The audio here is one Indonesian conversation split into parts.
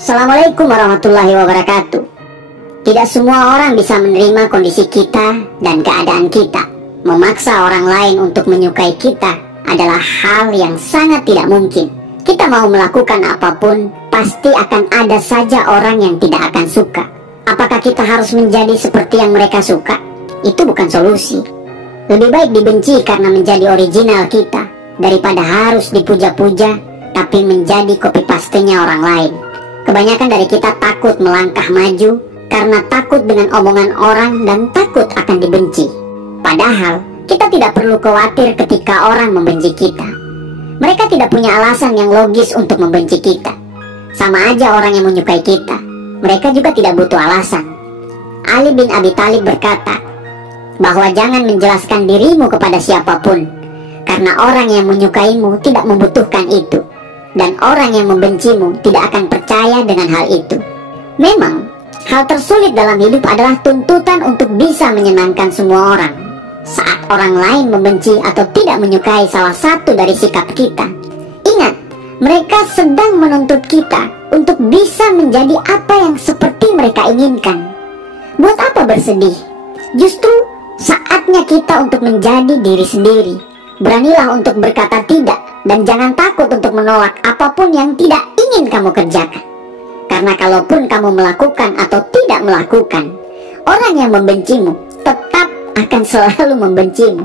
Assalamualaikum warahmatullahi wabarakatuh. Tidak semua orang bisa menerima kondisi kita dan keadaan kita. Memaksa orang lain untuk menyukai kita adalah hal yang sangat tidak mungkin. Kita mau melakukan apapun, pasti akan ada saja orang yang tidak akan suka. Apakah kita harus menjadi seperti yang mereka suka? Itu bukan solusi. Lebih baik dibenci karena menjadi original kita, daripada harus dipuja-puja tapi menjadi copy paste-nya orang lain. Kebanyakan dari kita takut melangkah maju karena takut dengan omongan orang dan takut akan dibenci. Padahal kita tidak perlu khawatir ketika orang membenci kita. Mereka tidak punya alasan yang logis untuk membenci kita. Sama aja orang yang menyukai kita, mereka juga tidak butuh alasan. Ali bin Abi Thalib berkata bahwa jangan menjelaskan dirimu kepada siapapun, karena orang yang menyukaimu tidak membutuhkan itu, dan orang yang membencimu tidak akan percaya dengan hal itu. Memang, hal tersulit dalam hidup adalah tuntutan untuk bisa menyenangkan semua orang. Saat orang lain membenci atau tidak menyukai salah satu dari sikap kita, ingat, mereka sedang menuntut kita untuk bisa menjadi apa yang seperti mereka inginkan. Buat apa bersedih? Justru saatnya kita untuk menjadi diri sendiri. Beranilah untuk berkata tidak, dan jangan takut untuk menolak apapun yang tidak ingin kamu kerjakan. Karena kalaupun kamu melakukan atau tidak melakukan, orang yang membencimu tetap akan selalu membencimu.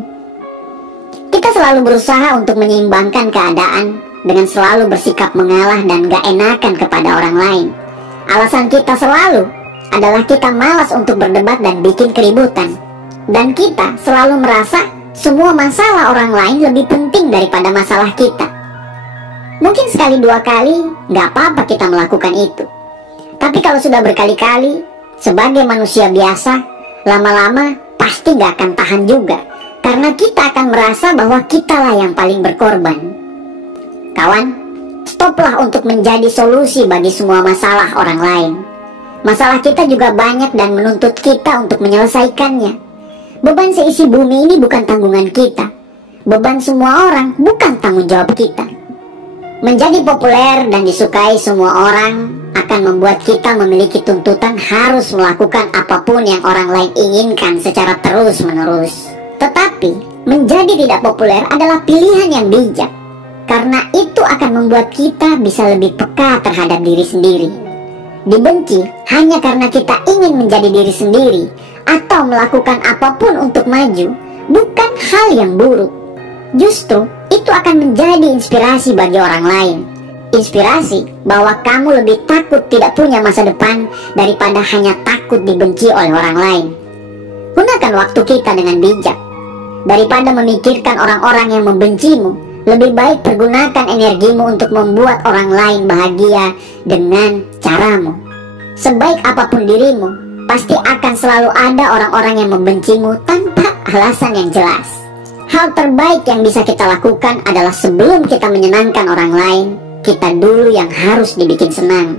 Kita selalu berusaha untuk menyeimbangkan keadaan dengan selalu bersikap mengalah dan gak enakan kepada orang lain. Alasan kita selalu adalah kita malas untuk berdebat dan bikin keributan. Dan kita selalu merasa semua masalah orang lain lebih penting daripada masalah kita. Mungkin sekali dua kali gak apa-apa kita melakukan itu. Tapi kalau sudah berkali-kali, sebagai manusia biasa, lama-lama pasti gak akan tahan juga. Karena kita akan merasa bahwa kitalah yang paling berkorban. Kawan, stoplah untuk menjadi solusi bagi semua masalah orang lain. Masalah kita juga banyak dan menuntut kita untuk menyelesaikannya. Beban seisi bumi ini bukan tanggungan kita. Beban semua orang bukan tanggung jawab kita. Menjadi populer dan disukai semua orang akan membuat kita memiliki tuntutan harus melakukan apapun yang orang lain inginkan secara terus-menerus. Tetapi, menjadi tidak populer adalah pilihan yang bijak. Karena itu akan membuat kita bisa lebih peka terhadap diri sendiri. Dibenci hanya karena kita ingin menjadi diri sendiri atau melakukan apapun untuk maju, bukan hal yang buruk. Justru itu akan menjadi inspirasi bagi orang lain. Inspirasi bahwa kamu lebih takut tidak punya masa depan daripada hanya takut dibenci oleh orang lain. Gunakan waktu kita dengan bijak. Daripada memikirkan orang-orang yang membencimu, lebih baik pergunakan energimu untuk membuat orang lain bahagia dengan caramu. Sebaik apapun dirimu, pasti akan selalu ada orang-orang yang membencimu tanpa alasan yang jelas. Hal terbaik yang bisa kita lakukan adalah sebelum kita menyenangkan orang lain, kita dulu yang harus dibikin senang.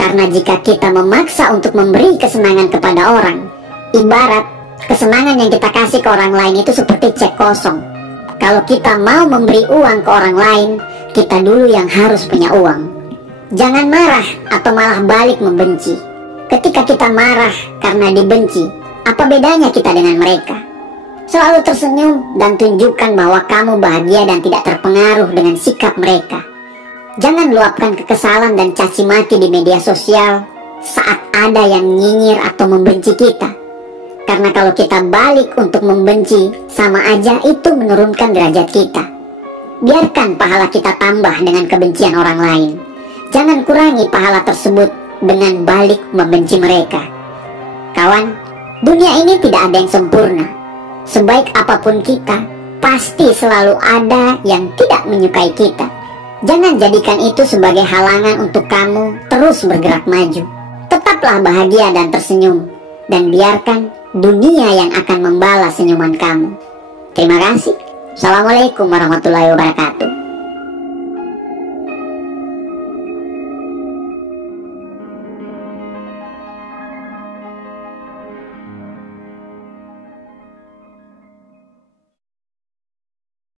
Karena jika kita memaksa untuk memberi kesenangan kepada orang, ibarat kesenangan yang kita kasih ke orang lain itu seperti cek kosong. Kalau kita mau memberi uang ke orang lain, kita dulu yang harus punya uang. Jangan marah atau malah balik membenci. Ketika kita marah karena dibenci, apa bedanya kita dengan mereka? Selalu tersenyum dan tunjukkan bahwa kamu bahagia dan tidak terpengaruh dengan sikap mereka. Jangan luapkan kekesalan dan caci maki di media sosial saat ada yang nyinyir atau membenci kita. Karena kalau kita balik untuk membenci, sama aja itu menurunkan derajat kita. Biarkan pahala kita tambah dengan kebencian orang lain. Jangan kurangi pahala tersebut dengan balik membenci mereka. Kawan, dunia ini tidak ada yang sempurna. Sebaik apapun kita, pasti selalu ada yang tidak menyukai kita. Jangan jadikan itu sebagai halangan untuk kamu terus bergerak maju. Tetaplah bahagia dan tersenyum, dan biarkan dunia yang akan membalas senyuman kamu. Terima kasih. Assalamualaikum warahmatullahi wabarakatuh.